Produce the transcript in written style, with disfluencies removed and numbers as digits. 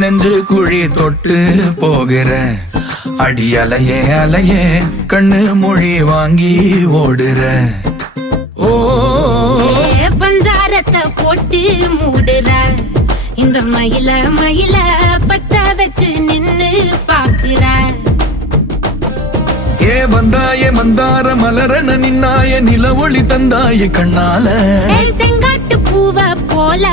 நெஞ்சு குழி தொட்டு போகிற அடி அலையே அலையே கண்ணு மொழி வாங்கி ஓடுற. ஓ பஞ்சாரத்தை போட்டு மூடுற இந்த மயில மயில பத்த வச்சு நின்னு பாக்குற. ஏ வந்தாய மந்தார மலரன நின்னாய நில ஒளி தந்தாய கண்ணால. செங்காட்டு பூவ போல